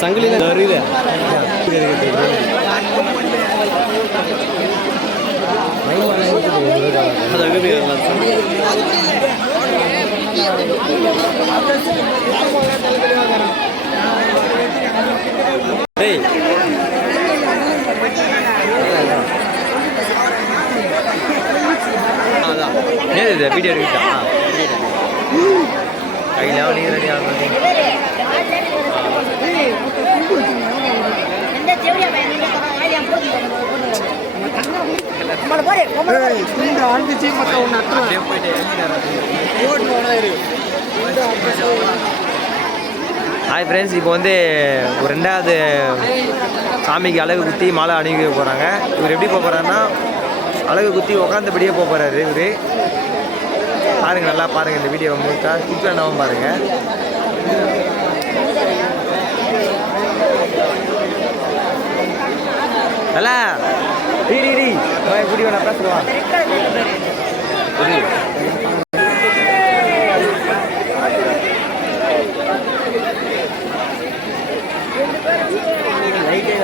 சங்கிலியில் வருது டேய் அதான் ஏது வீடியோ எடுக்கிட்டா? கையில் ரெடி ஹாய் ஃப்ரெண்ட்ஸ் இப்போ வந்து ஒரு ரெண்டாவது சாமிக்கு அழகு குத்தி மாலை அணிவிக்க போகிறாங்க இவர் எப்படி போக போகிறாருன்னா அழகு குத்தி உக்காந்தபடியே போக போகிறாரு இவர். பாருங்கள் நல்லா பாருங்கள் இந்த வீடியோவை முழுக்க. ஸ்கிப் பண்ணவும் பாருங்கள் அல்ல டி டி டி. வீடியோ நான் பேசுவான் லைட்டே